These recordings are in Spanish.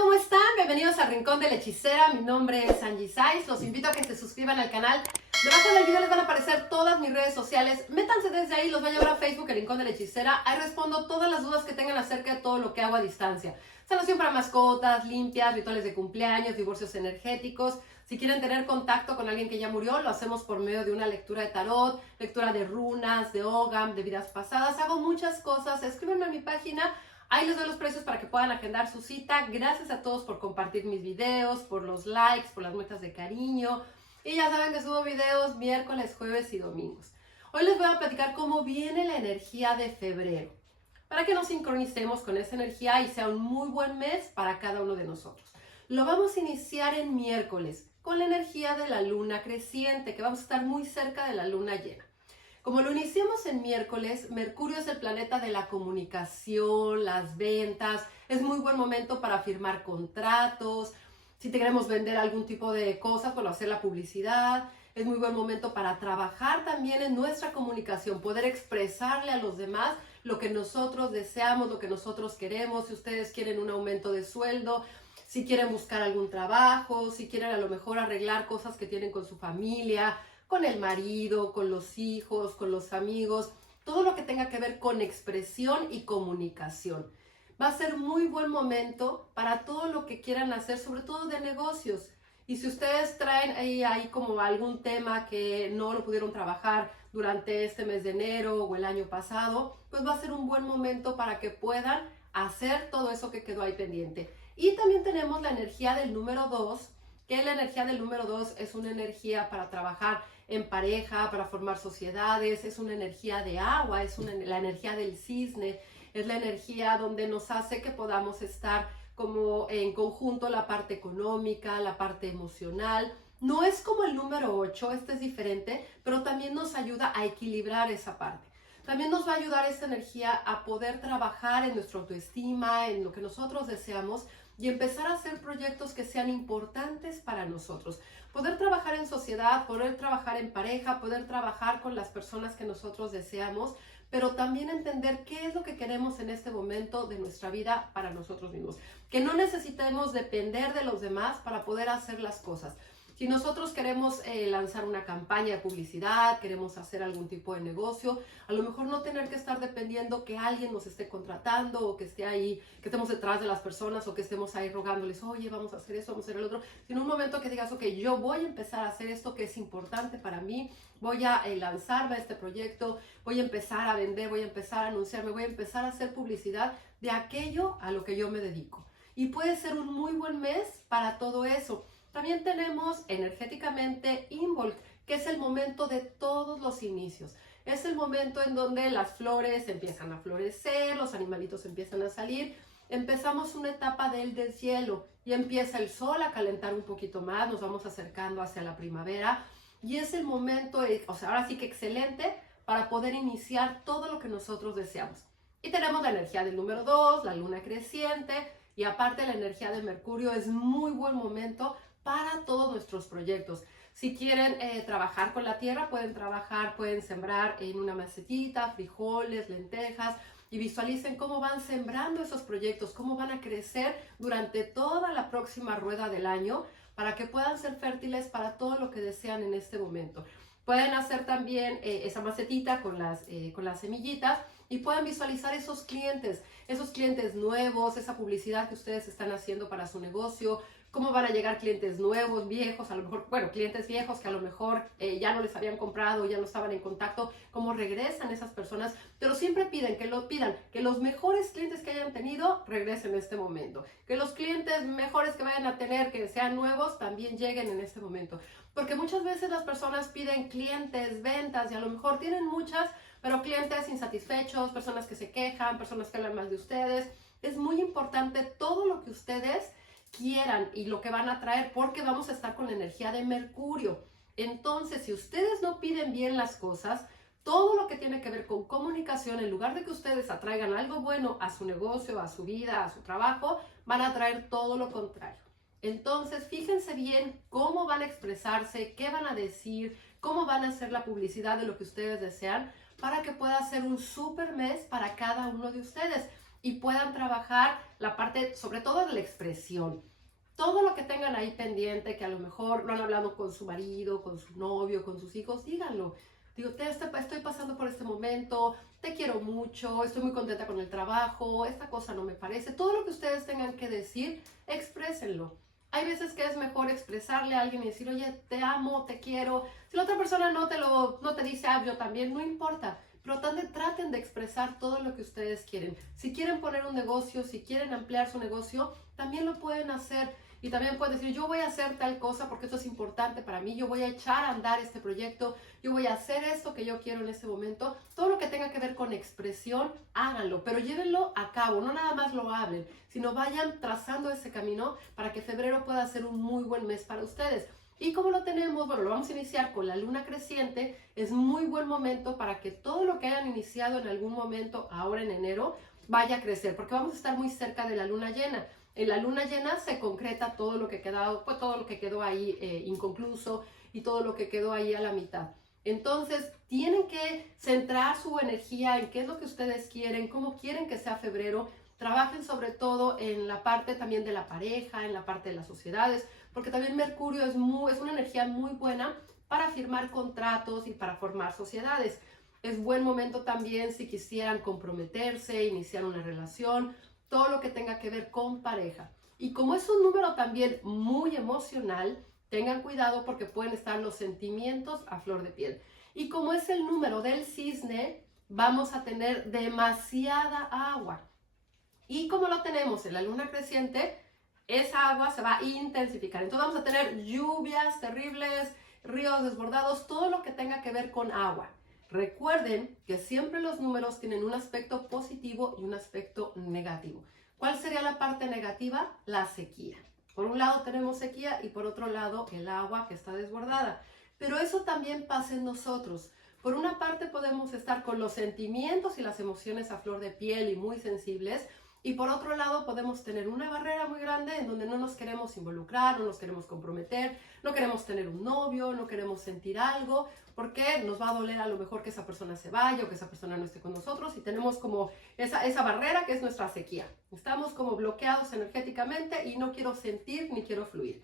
¿Cómo están? Bienvenidos al Rincón de la Hechicera. Mi nombre es Angie Saiz. Los invito a que se suscriban al canal. Debajo del video les van a aparecer todas mis redes sociales. Métanse desde ahí, los voy a llevar a Facebook, el Rincón de la Hechicera. Ahí respondo todas las dudas que tengan acerca de todo lo que hago a distancia. Sanación para mascotas, limpias, rituales de cumpleaños, divorcios energéticos. Si quieren tener contacto con alguien que ya murió, lo hacemos por medio de una lectura de tarot, lectura de runas, de Ogam, de vidas pasadas. Hago muchas cosas. Escríbanme a mi página. Ahí les doy los precios para que puedan agendar su cita. Gracias a todos por compartir mis videos, por los likes, por las muestras de cariño. Y ya saben que subo videos miércoles, jueves y domingos. Hoy les voy a platicar cómo viene la energía de febrero, para que nos sincronicemos con esa energía y sea un muy buen mes para cada uno de nosotros. Lo vamos a iniciar en miércoles con la energía de la luna creciente, que vamos a estar muy cerca de la luna llena. Como lo iniciamos en miércoles, Mercurio es el planeta de la comunicación, las ventas. Es muy buen momento para firmar contratos. Si te queremos vender algún tipo de cosas, bueno, hacer la publicidad. Es muy buen momento para trabajar también en nuestra comunicación, poder expresarle a los demás lo que nosotros deseamos, lo que nosotros queremos. Si ustedes quieren un aumento de sueldo, si quieren buscar algún trabajo, si quieren a lo mejor arreglar cosas que tienen con su familia, con el marido, con los hijos, con los amigos, todo lo que tenga que ver con expresión y comunicación. Va a ser muy buen momento para todo lo que quieran hacer, sobre todo de negocios. Y si ustedes traen ahí como algún tema que no lo pudieron trabajar durante este mes de enero o el año pasado, pues va a ser un buen momento para que puedan hacer todo eso que quedó ahí pendiente. Y también tenemos la energía del número 2, que la energía del número 2 es una energía para trabajar en pareja, para formar sociedades, es una energía de agua, es la energía del cisne, es la energía donde nos hace que podamos estar como en conjunto la parte económica, la parte emocional. No es como el número 8, este es diferente, pero también nos ayuda a equilibrar esa parte. También nos va a ayudar esta energía a poder trabajar en nuestra autoestima, en lo que nosotros deseamos y empezar a hacer proyectos que sean importantes para nosotros. Poder trabajar en sociedad, poder trabajar en pareja, poder trabajar con las personas que nosotros deseamos, pero también entender qué es lo que queremos en este momento de nuestra vida para nosotros mismos. Que no necesitemos depender de los demás para poder hacer las cosas. Si nosotros queremos lanzar una campaña de publicidad, queremos hacer algún tipo de negocio, a lo mejor no tener que estar dependiendo que alguien nos esté contratando o que esté ahí, que estemos detrás de las personas o que estemos ahí rogándoles, oye, vamos a hacer eso, vamos a hacer el otro, sino un momento que digas, ok, yo voy a empezar a hacer esto que es importante para mí, voy a lanzarme a este proyecto, voy a empezar a vender, voy a empezar a anunciarme, voy a empezar a hacer publicidad de aquello a lo que yo me dedico. Y puede ser un muy buen mes para todo eso. También tenemos energéticamente Imbolc, que es el momento de todos los inicios. Es el momento en donde las flores empiezan a florecer, los animalitos empiezan a salir. Empezamos una etapa del deshielo y empieza el sol a calentar un poquito más, nos vamos acercando hacia la primavera y es el momento, o sea, ahora sí que excelente para poder iniciar todo lo que nosotros deseamos. Y tenemos la energía del número 2, la luna creciente y aparte la energía de Mercurio es muy buen momento para todos nuestros proyectos. Si quieren trabajar con la tierra, pueden sembrar en una macetita, frijoles, lentejas, y visualicen cómo van sembrando esos proyectos, cómo van a crecer durante toda la próxima rueda del año, para que puedan ser fértiles para todo lo que desean en este momento. Pueden hacer también esa macetita con las semillitas y pueden visualizar esos clientes nuevos, esa publicidad que ustedes están haciendo para su negocio, cómo van a llegar clientes nuevos, viejos, a lo mejor, bueno, clientes viejos que a lo mejor ya no les habían comprado, ya no estaban en contacto, cómo regresan esas personas, pero siempre pidan que los mejores clientes que hayan tenido regresen en este momento, que los clientes mejores que vayan a tener, que sean nuevos, también lleguen en este momento, porque muchas veces las personas piden clientes, ventas y a lo mejor tienen muchas, pero clientes insatisfechos, personas que se quejan, personas que hablan mal de ustedes. Es muy importante todo lo que ustedes quieran y lo que van a traer, porque vamos a estar con la energía de Mercurio. Entonces, si ustedes no piden bien las cosas, todo lo que tiene que ver con comunicación, en lugar de que ustedes atraigan algo bueno a su negocio, a su vida, a su trabajo, van a traer todo lo contrario. Entonces, fíjense bien cómo van a expresarse, qué van a decir, cómo van a hacer la publicidad de lo que ustedes desean, para que pueda ser un súper mes para cada uno de ustedes. y puedan trabajar la parte, sobre todo de la expresión. Todo lo que tengan ahí pendiente, que a lo mejor no han hablado con su marido, con su novio, con sus hijos, díganlo. Digo, estoy pasando por este momento, te quiero mucho, estoy muy contenta con el trabajo, esta cosa no me parece. Todo lo que ustedes tengan que decir, exprésenlo. Hay veces que es mejor expresarle a alguien y decir, oye, te amo, te quiero. Si la otra persona no te dice, ah, yo también, no importa. Pero traten de expresar todo lo que ustedes quieren. Si quieren poner un negocio, si quieren ampliar su negocio, también lo pueden hacer. Y también pueden decir, yo voy a hacer tal cosa porque esto es importante para mí, yo voy a echar a andar este proyecto, yo voy a hacer esto que yo quiero en este momento. Todo lo que tenga que ver con expresión, háganlo, pero llévenlo a cabo, no nada más lo hablen, sino vayan trazando ese camino para que febrero pueda ser un muy buen mes para ustedes. Y como lo tenemos, bueno, lo vamos a iniciar con la luna creciente, es muy buen momento para que todo lo que hayan iniciado en algún momento ahora en enero vaya a crecer, porque vamos a estar muy cerca de la luna llena. En la luna llena se concreta todo lo que todo lo que quedó ahí inconcluso y todo lo que quedó ahí a la mitad. Entonces, tienen que centrar su energía en qué es lo que ustedes quieren, cómo quieren que sea febrero. Trabajen sobre todo en la parte también de la pareja, en la parte de las sociedades, porque también Mercurio es una energía muy buena para firmar contratos y para formar sociedades. Es buen momento también si quisieran comprometerse, iniciar una relación, todo lo que tenga que ver con pareja. Y como es un número también muy emocional, tengan cuidado porque pueden estar los sentimientos a flor de piel. Y como es el número del cisne, vamos a tener demasiada agua. Y como lo tenemos en la luna creciente, esa agua se va a intensificar. Entonces vamos a tener lluvias terribles, ríos desbordados, todo lo que tenga que ver con agua. Recuerden que siempre los números tienen un aspecto positivo y un aspecto negativo. ¿Cuál sería la parte negativa? La sequía. Por un lado tenemos sequía y por otro lado el agua que está desbordada. Pero eso también pasa en nosotros. Por una parte podemos estar con los sentimientos y las emociones a flor de piel y muy sensibles, y por otro lado podemos tener una barrera muy grande en donde no nos queremos involucrar, no nos queremos comprometer, no queremos tener un novio, no queremos sentir algo, porque nos va a doler a lo mejor que esa persona se vaya o que esa persona no esté con nosotros, y tenemos como esa barrera que es nuestra sequía. Estamos como bloqueados energéticamente y no quiero sentir ni quiero fluir.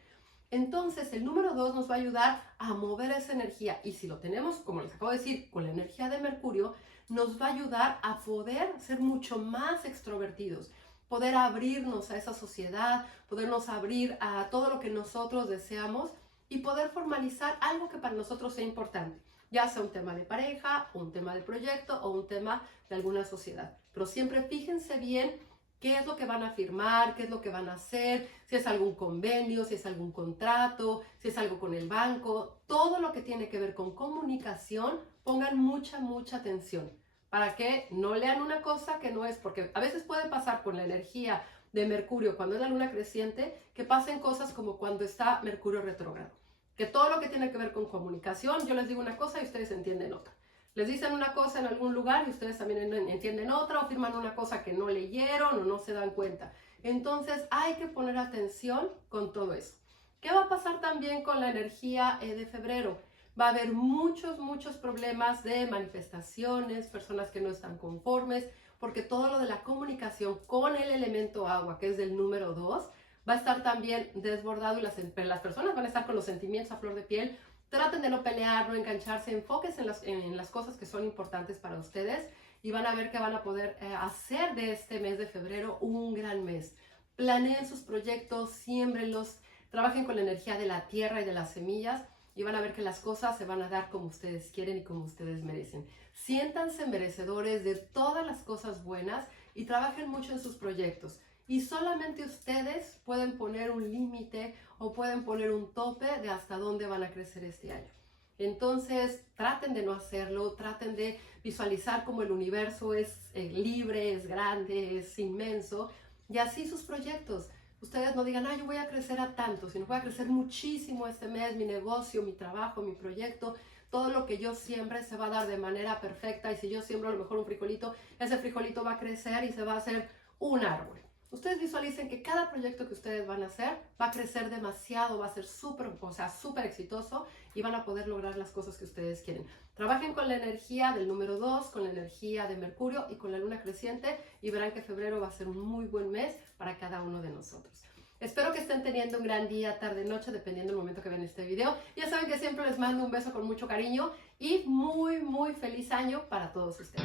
Entonces el número 2 nos va a ayudar a mover esa energía, y si lo tenemos, como les acabo de decir, con la energía de Mercurio, nos va a ayudar a poder ser mucho más extrovertidos, poder abrirnos a esa sociedad, podernos abrir a todo lo que nosotros deseamos y poder formalizar algo que para nosotros sea importante, ya sea un tema de pareja, un tema de proyecto o un tema de alguna sociedad. Pero siempre fíjense bien qué es lo que van a firmar, qué es lo que van a hacer, si es algún convenio, si es algún contrato, si es algo con el banco, todo lo que tiene que ver con comunicación, pongan mucha atención para que no lean una cosa que no es, porque a veces puede pasar con la energía de Mercurio cuando es la luna creciente, que pasen cosas como cuando está Mercurio retrógrado, que todo lo que tiene que ver con comunicación, yo les digo una cosa y ustedes entienden otra. Les dicen una cosa en algún lugar y ustedes también entienden otra, o firman una cosa que no leyeron o no se dan cuenta. Entonces hay que poner atención con todo eso. ¿Qué va a pasar también con la energía de febrero? Va a haber muchos problemas de manifestaciones, personas que no están conformes, porque todo lo de la comunicación con el elemento agua, que es del número 2, va a estar también desbordado, y las personas van a estar con los sentimientos a flor de piel. Traten de no pelear, no engancharse, enfóquense en las cosas que son importantes para ustedes, y van a ver que van a poder hacer de este mes de febrero un gran mes. Planeen sus proyectos, siémbrenlos, trabajen con la energía de la tierra y de las semillas, y van a ver que las cosas se van a dar como ustedes quieren y como ustedes merecen. Siéntanse merecedores de todas las cosas buenas y trabajen mucho en sus proyectos. Y solamente ustedes pueden poner un límite o pueden poner un tope de hasta dónde van a crecer este año. Entonces, traten de no hacerlo, traten de visualizar cómo el universo es libre, es grande, es inmenso, y así sus proyectos. Ustedes no digan, yo voy a crecer a tanto, sino voy a crecer muchísimo este mes, mi negocio, mi trabajo, mi proyecto, todo lo que yo siembre se va a dar de manera perfecta, y si yo siembro a lo mejor un frijolito, ese frijolito va a crecer y se va a hacer un árbol. ustedes visualicen que cada proyecto que ustedes van a hacer va a crecer demasiado, va a ser súper exitoso y van a poder lograr las cosas que ustedes quieren. Trabajen con la energía del número 2, con la energía de Mercurio y con la luna creciente y verán que febrero va a ser un muy buen mes para cada uno de nosotros. Espero que estén teniendo un gran día, tarde, noche, dependiendo del momento que vean este video. Ya saben que siempre les mando un beso con mucho cariño y muy feliz año para todos ustedes.